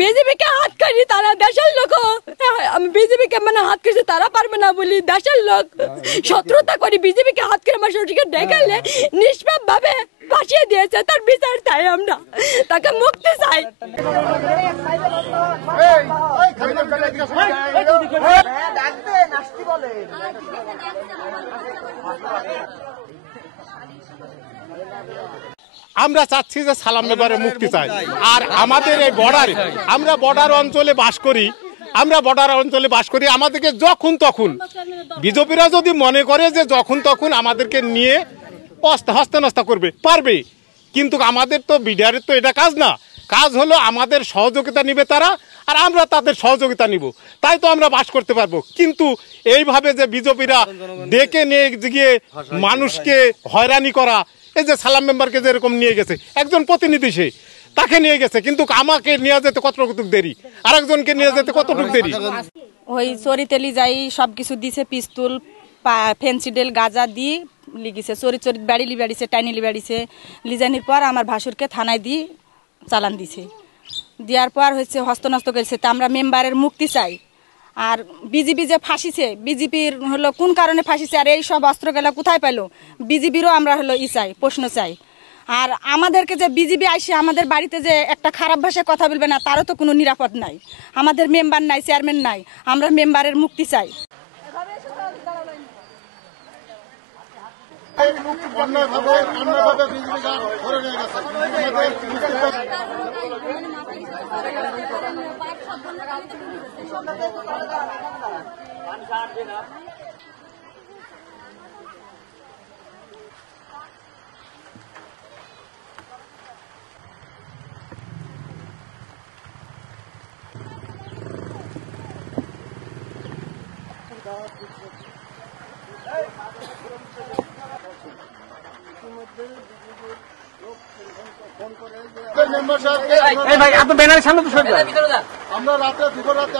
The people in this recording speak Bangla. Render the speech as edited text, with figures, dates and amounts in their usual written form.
বিজেপিকে হাত করি তারা দেশের লোক, আমি বিজেপিকে মানে হাত করেছি তারা পারবে না বলি দেশের লোক শত্রুতা করি বিজেপিকে হাত করে আমার শ্বশুরকে দেখালে নিষ্পাপ ভাবে ফাঁসিয়ে দিয়েছে, তার বিচার চাই, আমরা তাকে মুক্তি চাই। আমরা চাচ্ছি যে সালাম মেম্বারের মুক্তি চাই। আর আমাদের এই বর্ডারে, আমরা বর্ডার অঞ্চলে বাস করি, আমাদেরকে যখন তখন বিজেপিরা যদি মনে করে যে যখন তখন আমাদেরকে নিয়ে হস্তানস্তা করবে পারবে, কিন্তু আমাদের তো বিডিআরের তো এটা কাজ না। কাজ হলো আমাদের সহযোগিতা নিবে তারা, আর আমরা তাদের সহযোগিতা নিব, তাই তো আমরা বাস করতে পারবো। কিন্তু এইভাবে যে বিজেপিরা ডেকে নিয়ে গিয়ে মানুষকে হয়রানি করা, এই যে সালাম মেম্বারকে যেরকম নিয়ে গেছে একজন প্রতিনিধি, সে তাকে নিয়ে গেছে, কিন্তু আমাকে নিয়ে যেতে কতটুকু দেরি, আরেকজনকে নিয়ে যেতে কতটুকু দেরি। ওই চরিতেলি যাই সব কিছু দিছে, পিস্তুল ফেন্সিডেল গাঁজা দিয়ে লিগিছে, চরিত বাড়ি বাড়িছে, টাইনিলি বাড়িছে, লিজানির পর আমার ভাসুরকে থানায় দিয়ে চালান দিছে, দেওয়ার পর হচ্ছে হস্তনস্ত করেছে। তা আমরা মেম্বারের মুক্তি চাই। আর বিজেপি যে ফাঁসিছে, বিজেপির হলো কোন কারণে ফাঁসিছে, আর এই সব অস্ত্র গেলা কোথায় পেলো, বিজেপিরও আমরা হলো চাই, প্রশ্ন চাই। আর আমাদেরকে যে বিজেপি আইসে আমাদের বাড়িতে যে একটা খারাপ ভাষায় কথা বলবে না, তারও তো কোনো নিরাপদ নাই। আমাদের মেম্বার নাই, চেয়ারম্যান নাই, আমরা মেম্বারের মুক্তি চাই। আমরা রাতে দুপুর রাতে